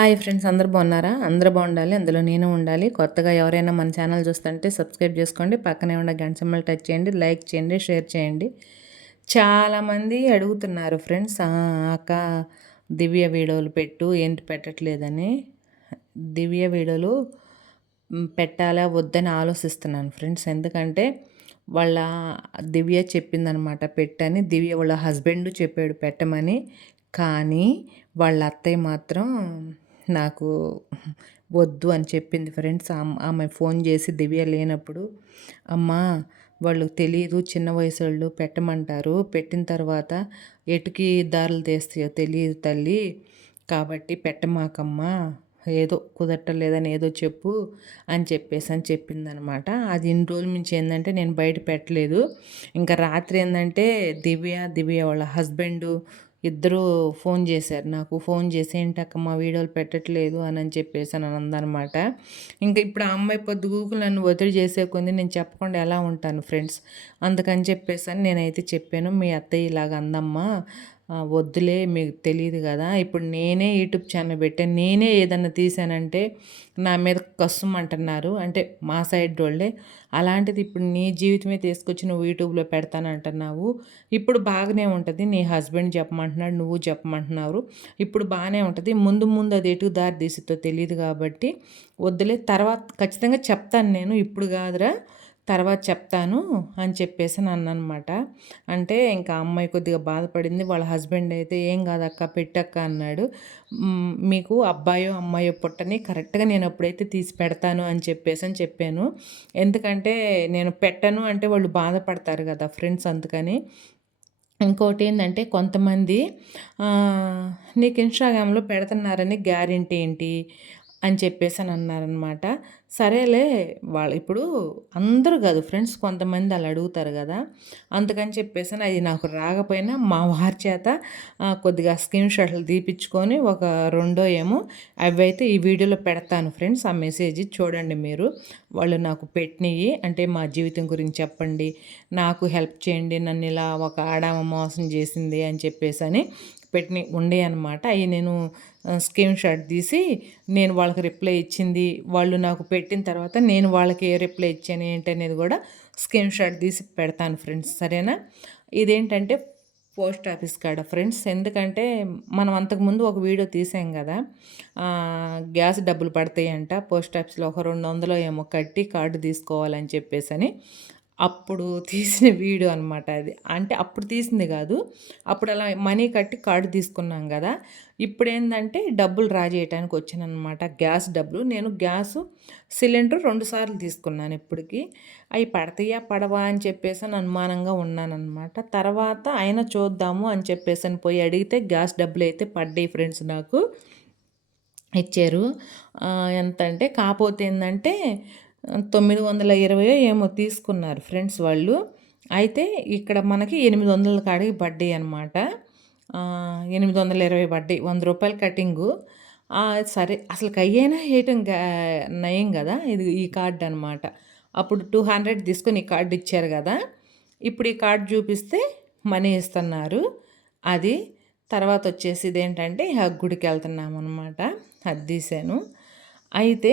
Hi friends అందరు బాగున్నారా? అందరూ బాగుండాలి అందులో నేను ఉండాలి. కొత్తగా ఎవరైనా మన ఛానల్ చూస్తుంటే సబ్స్క్రైబ్ చేసుకోండి పక్కనే ఉన్న గంట సింబల్ టచ్ చేయండి లైక్ చేయండి షేర్ చేయండి. చాలామంది అడుగుతున్నారు ఫ్రెండ్స్ అక్క దివ్య వీడియోలు పెట్టు ఏంటి పెట్టట్లేదని? దివ్య వీడియోలు పెట్టాలా వద్దని ఆలోచిస్తున్నాను ఫ్రెండ్స్. ఎందుకంటే వాళ్ళ దివ్య చెప్పిందనమాట పెట్టని. దివ్య వాళ్ళ హస్బెండ్ చెప్పాడు పెట్టమని. కానీ వాళ్ళ అత్తయ్య మాత్రం నాకు వద్దు అని చెప్పింది ఫ్రెండ్స్ ఆమె ఫోన్ చేసి దివ్య లేనప్పుడు అమ్మా వాళ్ళు తెలియదు చిన్న వయసు వాళ్ళు పెట్టమంటారు. పెట్టిన తర్వాత ఎటుకి దారులు తీస్తాయో తెలియదు తల్లి. కాబట్టి పెట్టమాకమ్మా. ఏదో కుదరటలేదని ఏదో చెప్పు అని చెప్పేసి అని చెప్పిందనమాట. అది ఇన్ని రోజుల నుంచి ఏంటంటే నేను బయట పెట్టలేదు. ఇంకా రాత్రి ఏంటంటే దివ్య దివ్య వాళ్ళ హస్బెండు ఇద్దరు ఫోన్ చేశారు. నాకు ఫోన్ చేసి ఏంటక్క మా వీడియోలు పెట్టట్లేదు అని అని చెప్పేసి అని అందనమాట ఇంకా ఇప్పుడు ఆ అమ్మాయి పొద్దు గూగుల్ నన్ను ఒత్తిడి చేసే కొంది నేను చెప్పకుండా ఎలా ఉంటాను ఫ్రెండ్స్? అందుకని చెప్పేసి నేనైతే చెప్పాను. మీ అత్తయ్య ఇలాగ అందమ్మా వద్దులే మీకు తెలియదు కదా. ఇప్పుడు నేనే యూట్యూబ్ ఛానల్ పెట్టాను నేనే ఏదన్నా తీసానంటే నా మీద కస్సుమంటున్నారు అంటున్నారు. అంటే మా సైడ్ వాళ్ళే. అలాంటిది ఇప్పుడు నీ జీవితమే తీసుకొచ్చి నువ్వు యూట్యూబ్లో పెడతానంటున్నావు. ఇప్పుడు బాగానే ఉంటుంది. నీ హస్బెండ్ చెప్పమంటున్నాడు. నువ్వు చెప్పమంటున్నారు. ఇప్పుడు బాగానే ఉంటుంది. ముందు ముందు అది ఎటు దారి తీసితో తెలియదు కాబట్టి వద్దులే. తర్వాత ఖచ్చితంగా చెప్తాను నేను. ఇప్పుడు కాదురా. తర్వాత చెప్తాను అని చెప్పేసి నన్ను అనమాట అంటే ఇంకా అమ్మాయి కొద్దిగా బాధపడింది. వాళ్ళ హస్బెండ్ అయితే ఏం కాదక్క పెట్టక్క అన్నాడు. మీకు అబ్బాయో అమ్మాయో పుట్టని కరెక్ట్గా నేను అప్పుడైతే తీసి పెడతాను అని చెప్పేసి అని చెప్పాను. ఎందుకంటే నేను పెట్టను అంటే వాళ్ళు బాధపడతారు కదా ఫ్రెండ్స్ అందుకని. ఇంకోటి ఏంటంటే కొంతమంది నీకు ఇన్స్టాగ్రామ్లో పెడుతున్నారని గ్యారెంటీ ఏంటి? అని చెప్పేసి అని అన్నారనమాట సరేలే వాళ్ళు ఇప్పుడు అందరూ కాదు ఫ్రెండ్స్ కొంతమంది అలా అడుగుతారు కదా. అందుకని చెప్పేసి అది నాకు రాకపోయినా మా వారి చేత కొద్దిగా స్క్రీన్ షాట్లు తీపిచ్చుకొని ఒక రెండో ఏమో అవి అయితే ఈ వీడియోలో పెడతాను ఫ్రెండ్స్. ఆ మెసేజ్ చూడండి మీరు. వాళ్ళు నాకు పెట్టినవి అంటే మా జీవితం గురించి చెప్పండి. నాకు హెల్ప్ చేయండి నన్ను ఇలా ఒక ఆడామ మోసం చేసింది అని చెప్పేసి అని పెట్టిన ఉండే అనమాట అవి నేను స్క్రీన్ షాట్ తీసి నేను వాళ్ళకి రిప్లై ఇచ్చింది. వాళ్ళు నాకు పెట్టిన తర్వాత నేను వాళ్ళకి ఏ రిప్లై ఇచ్చాను ఏంటి అనేది కూడా స్క్రీన్ షాట్ తీసి పెడతాను ఫ్రెండ్స్. సరేనా? ఇదేంటంటే పోస్ట్ ఆఫీస్ కాడ ఫ్రెండ్స్. ఎందుకంటే మనం అంతకుముందు ఒక వీడియో తీసాం కదా. గ్యాస్ డబ్బులు పడతాయంట. పోస్ట్ ఆఫీస్లో ఒక రెండు వందలు ఏమో కట్టి కార్డు తీసుకోవాలని చెప్పేసి అని అప్పుడు తీసిన వీడియో అనమాట అది. అంటే అప్పుడు తీసింది కాదు. అప్పుడు అలా మనీ కట్టి కార్డు తీసుకున్నాం కదా. ఇప్పుడు ఏంటంటే డబ్బులు రా చేయడానికి వచ్చానమాట గ్యాస్ డబ్బులు. నేను గ్యాస్ సిలిండర్ రెండు సార్లు తీసుకున్నాను ఇప్పటికి. అవి పడతాయా పడవా అని చెప్పేసి అని అనుమానంగా ఉన్నానమాట తర్వాత ఆయన చూద్దాము అని చెప్పేసి అని పోయి అడిగితే గ్యాస్ డబ్బులు అయితే పడ్డాయి ఫ్రెండ్స్ నాకు. ఇచ్చారు. ఎంత అంటే కాకపోతే ఏంటంటే తొమ్మిది వందల ఇరవయో ఏమో తీసుకున్నారు ఫ్రెండ్స్ వాళ్ళు. అయితే ఇక్కడ మనకి ఎనిమిది వందల కాడికి బడ్డీ అనమాట ఎనిమిది వందల ఇరవై బడ్డీ వంద రూపాయల కటింగు. సరే అసలు కయ్యైనా వేయటం నయం కదా ఇది ఈ కార్డు అనమాట అప్పుడు టూ హండ్రెడ్ తీసుకొని ఈ కార్డు ఇచ్చారు కదా. ఇప్పుడు ఈ కార్డు చూపిస్తే మనీ ఇస్తున్నారు. అది తర్వాత వచ్చేసి ఇదేంటంటే గుడికి వెళ్తున్నాం అనమాట అది తీసాను. అయితే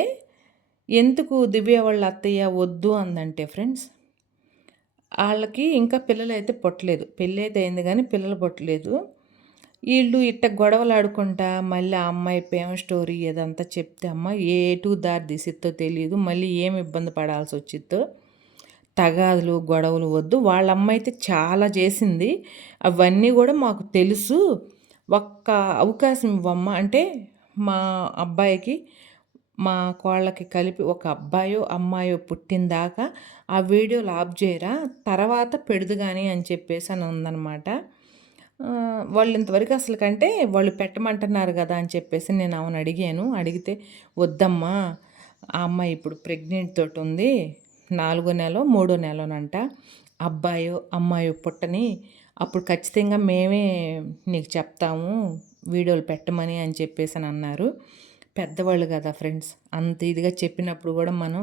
ఎందుకు దివ్య వాళ్ళ అత్తయ్య వద్దు అందంటే ఫ్రెండ్స్? వాళ్ళకి ఇంకా పిల్లలు అయితే పుట్టలేదు. పెళ్ళి అయితే అయింది కానీ పిల్లలు పుట్టలేదు. వీళ్ళు ఇట్ట గొడవలు ఆడుకుంటా మళ్ళీ ఆ అమ్మాయి ప్రేమ స్టోరీ ఏదంతా చెప్తే అమ్మ ఏటు దారి తీసిద్దో తెలియదు మళ్ళీ ఏం ఇబ్బంది పడాల్సి వచ్చిద్దో. తగాదులు గొడవలు వద్దు. వాళ్ళ అమ్మ అయితే చాలా చేసింది. అవన్నీ కూడా మాకు తెలుసు. ఒక్క అవకాశం ఇవ్వమ్మ. అంటే మా అబ్బాయికి మా కోళ్ళకి కలిపి ఒక అబ్బాయో అమ్మాయో పుట్టిందాకా ఆ వీడియోలు ఆఫ్ చేయరా తర్వాత పెడదు కానీ అని చెప్పేసి అని ఉందనమాట వాళ్ళు ఇంతవరకు అసలు కంటే వాళ్ళు పెట్టమంటున్నారు కదా అని చెప్పేసి నేను అవును అడిగాను. అడిగితే వద్దమ్మా ఆ అమ్మాయి ఇప్పుడు ప్రెగ్నెంట్ తోటి ఉంది నాలుగో నెల మూడో నెలనంట. అబ్బాయో అమ్మాయో పుట్టని అప్పుడు ఖచ్చితంగా మేమే నీకు చెప్తాము వీడియోలు పెట్టమని అని చెప్పేసి అని అన్నారు. పెద్దవాళ్ళు కదా ఫ్రెండ్స్. అంత ఇదిగా చెప్పినప్పుడు కూడా మనం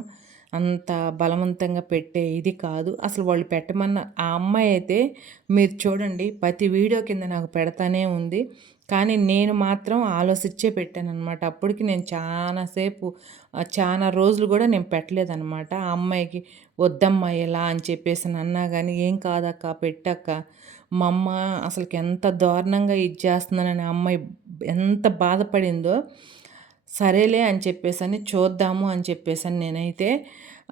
అంత బలవంతంగా పెట్టే ఇది కాదు. అసలు వాళ్ళు పెట్టమన్న ఆ అమ్మాయి అయితే మీరు చూడండి ప్రతి వీడియో కింద నాకు పెడతానే ఉంది. కానీ నేను మాత్రం ఆలోచించే పెట్టాననమాట అప్పటికి నేను చాలాసేపు చాలా రోజులు కూడా నేను పెట్టలేదనమాట ఆ అమ్మాయికి వద్దమ్మా ఇలా అని చెప్పేసి అన్నా కానీ ఏం కాదక్క పెట్టక్క. మా అమ్మ అసలుకి ఎంత దారుణంగా ఇది చేస్తుందని అమ్మాయి ఎంత బాధపడిందో సరేలే అని చెప్పేసని అని చూద్దాము అని చెప్పేసని నేనైతే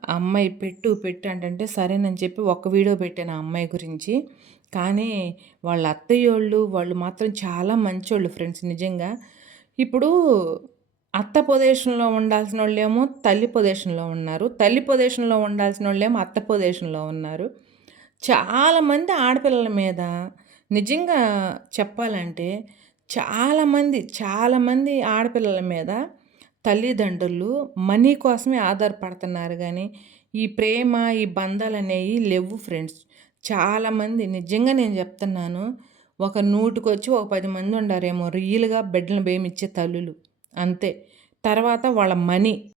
అమ్మాయి పెట్టు పెట్టు అంటే సరేనని చెప్పి ఒక వీడియో పెట్టాను ఆ అమ్మాయి గురించి. కానీ వాళ్ళ అత్తయ్యోళ్ళు వాళ్ళు మాత్రం చాలా మంచోళ్ళు ఫ్రెండ్స్ నిజంగా. ఇప్పుడు అత్త పొజిషన్లో ఉండాల్సిన వాళ్ళేమో తల్లి పొదేషన్లో ఉన్నారు తల్లి ప్రదేశంలో ఉండాల్సిన వాళ్ళేమో అత్త పొదేషన్లో ఉన్నారు. చాలామంది ఆడపిల్లల మీద నిజంగా చెప్పాలంటే చాలామంది చాలామంది ఆడపిల్లల మీద తల్లిదండ్రులు మనీ కోసమే ఆధారపడుతున్నారు కానీ ఈ ప్రేమ ఈ బంధాలు అనేవి లేవు ఫ్రెండ్స్. చాలామంది నిజంగా నేను చెప్తున్నాను ఒక నూటికొచ్చి ఒక పది మంది ఉండారేమో రియల్గా బిడ్డలను బేమిచ్చే తల్లులు. అంతే. తర్వాత వాళ్ళ మనీ.